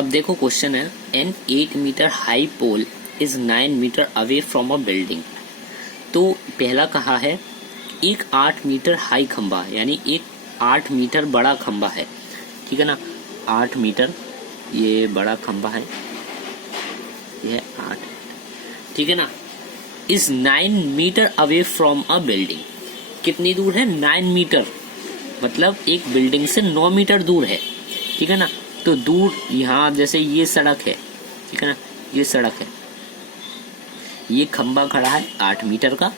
अब देखो क्वेश्चन है, an 8 metre high pole is 9 metre away from a building. तो पहला कहा है एक 8 मीटर हाई खंबा, यानी एक 8 मीटर बड़ा खंबा है, ठीक है ना, 8 मीटर ये बड़ा खंबा है, ये 8, ठीक है ना, is 9 metre away from a building. कितनी दूर है? 9 मीटर, मतलब एक बिल्डिंग से 9 मीटर दूर है, ठीक है ना। तो दूर यहाँ जैसे ये सड़क है, ठीक है ना, ये सड़क है, ये खंबा खड़ा है 8 मीटर का,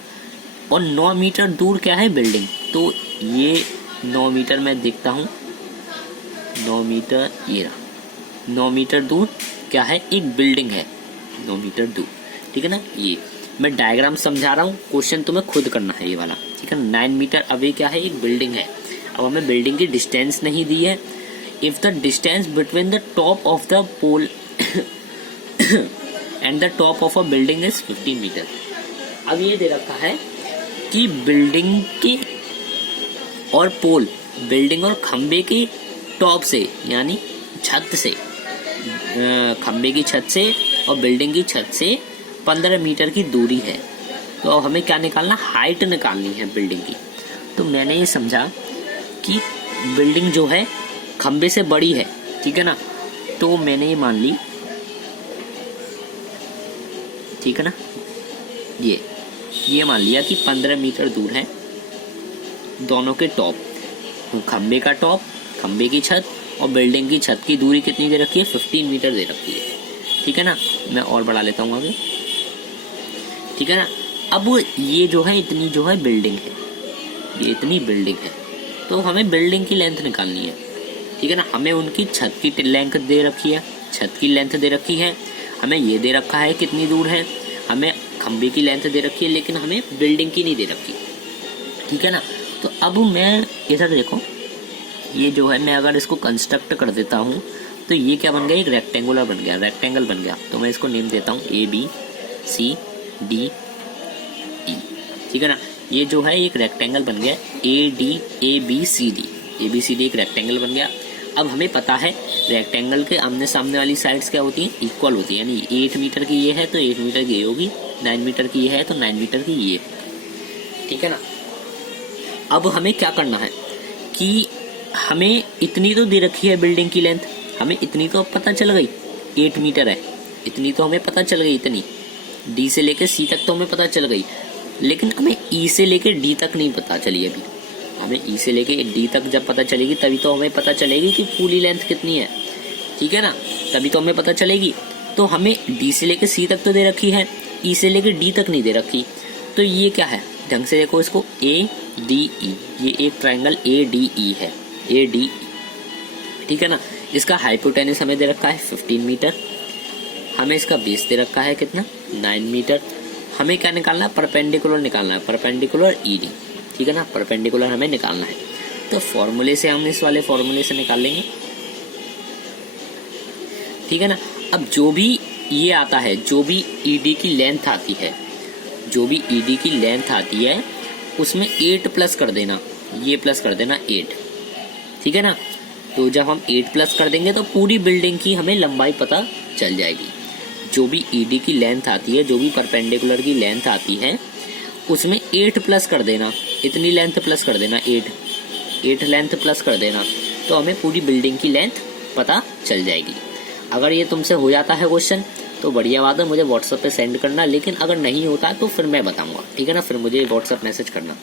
और 9 मीटर दूर क्या है? बिल्डिंग। तो ये 9 मीटर मैं देखता हूँ, 9 मीटर ये रहा, 9 मीटर दूर क्या है? एक बिल्डिंग है, 9 मीटर दूर, ठीक है ना। ये मैं डायग्राम समझा रहा हूँ, क्वेश्चन तुम्हें खुद करना है ये वाला, ठीक है। 9 मीटर अवे क्या है? एक बिल्डिंग है। अब हमें बिल्डिंग की डिस्टेंस नहीं दी है। If the distance between the top of the pole and the top of a building is 15 metre. अब ये दे रखा है कि बिल्डिंग की और पोल, बिल्डिंग और खंबे की टॉप से, यानी छत से, खंबे की छत से और बिल्डिंग की छत से 15 मीटर की दूरी है। तो अब हमें क्या निकालना? हाइट निकालनी है बिल्डिंग की। तो मैंने ये समझा कि बिल्डिंग जो है खंबे से बड़ी है, ठीक है ना। तो मैंने ये मान ली, ठीक है ना, ये मान लिया कि 15 मीटर दूर है दोनों के टॉप, खंबे का टॉप, खंबे की छत और बिल्डिंग की छत की दूरी कितनी दे रखी है? 15 मीटर दे रखी है, ठीक है ना। मैं और बढ़ा लेता हूँ आगे, ठीक है ना। अब ये जो है इतनी जो है बिल्डिंग है, ये इतनी बिल्डिंग है, तो हमें बिल्डिंग की लेंथ निकालनी है, ठीक है ना। हमें उनकी छत की लेंथ दे रखी है, छत की लेंथ दे रखी है, हमें ये दे रखा है कितनी दूर है, हमें खंबे की लेंथ दे रखी है, लेकिन हमें बिल्डिंग की नहीं दे रखी, ठीक है ना। तो अब मैं इधर देखो, ये जो है मैं अगर इसको कंस्ट्रक्ट कर देता हूँ तो ये क्या बन गया? एक रेक्टेंगुलर बन गया, रेक्टेंगल बन गया। तो मैं इसको नेम देता हूँ ABCDE, ठीक है ना। ये जो है एक रेक्टेंगल बन गया, ABCD एक रेक्टेंगल बन गया। अब हमें पता है रेक्टेंगल के आमने सामने वाली साइड्स क्या होती हैं? इक्वल होती है, यानी 8 मीटर की ये है तो 8 मीटर की ये होगी, 9 मीटर की ये है तो 9 मीटर की ये, ठीक है ना। अब हमें क्या करना है कि हमें इतनी तो दे रखी है बिल्डिंग की लेंथ, हमें इतनी तो पता चल गई, 8 मीटर है, इतनी तो हमें पता चल गई, इतनी D से लेकर C तक तो हमें पता चल गई, लेकिन हमें E से लेकर D तक नहीं पता चली अभी। हमें E से लेकर D तक जब पता चलेगी तभी तो हमें पता चलेगी कि पूरी लेंथ कितनी है, ठीक है ना, तभी तो हमें पता चलेगी। तो हमें D से लेकर C तक तो दे रखी है, E से लेकर D तक नहीं दे रखी। तो ये क्या है? ढंग से देखो इसको, ADE, ये एक ट्रायंगल ADE है, ADE, ठीक है ना। इसका हाइपोटेनस हमें दे रखा है 15 मीटर, हमें इसका बेस दे रखा है कितना? 9 मीटर। हमें क्या निकालना है? परपेंडिकुलर निकालना है, परपेंडिकुलर ED, ठीक है ना, परपेंडिकुलर हमें निकालना है। तो फॉर्मूले से हम इस वाले फॉर्मूले से निकाल लेंगे, ठीक है ना। अब जो भी ये आता है, जो भी ED की लेंथ आती है, जो भी ED की लेंथ आती है उसमें 8 प्लस कर देना, ये प्लस कर देना 8, ठीक है ना। तो जब हम 8 प्लस कर देंगे तो पूरी बिल्डिंग की हमें लंबाई पता चल जाएगी। जो भी ED की लेंथ आती है, जो भी परपेंडिकुलर की लेंथ आती है उसमें 8 प्लस कर देना, इतनी लेंथ प्लस कर देना, 8 लेंथ प्लस कर देना, तो हमें पूरी बिल्डिंग की लेंथ पता चल जाएगी। अगर ये तुमसे हो जाता है क्वेश्चन तो बढ़िया बात है, मुझे व्हाट्सएप पे सेंड करना, लेकिन अगर नहीं होता तो फिर मैं बताऊंगा, ठीक है ना, फिर मुझे व्हाट्सएप मैसेज करना।